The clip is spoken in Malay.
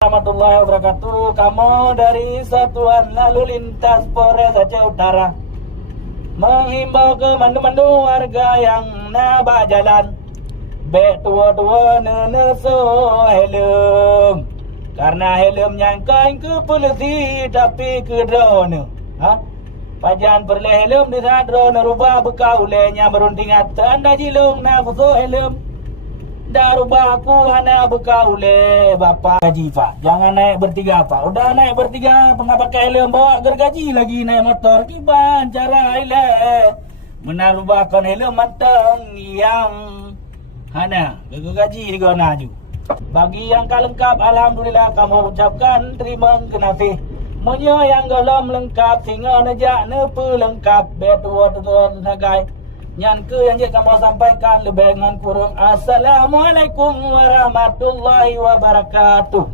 Warahmatullahi wabarakatuh. Kamu dari Satuan Lalu Lintas Polres Aceh Utara menghimbau ke mandu-mandu warga yang nabak jalan bek tua-tua neneso helm, karena helm nyangkain ke polisi tapi ke drone. Pajan perle helm di saat drone rubah bekau lenya beruntingat tanda jilung na fuso helm. Dah rubah aku hana bekau le bapa gaji pak. Jangan naik bertiga pak. Udah naik bertiga pengah pakai helm bawa gergaji lagi naik motor. Kiban cara ile menarubahkan helm manteng yang hana gergaji digona ju. Bagi yang kalengkap alhamdulillah kamu ucapkan terima kasih. Munyo yang belum lengkap singa nejak nepu lengkap betul sagai. Yang ke yang kamu sampaikan lebih dengan kurung. Assalamualaikum warahmatullahi wabarakatuh.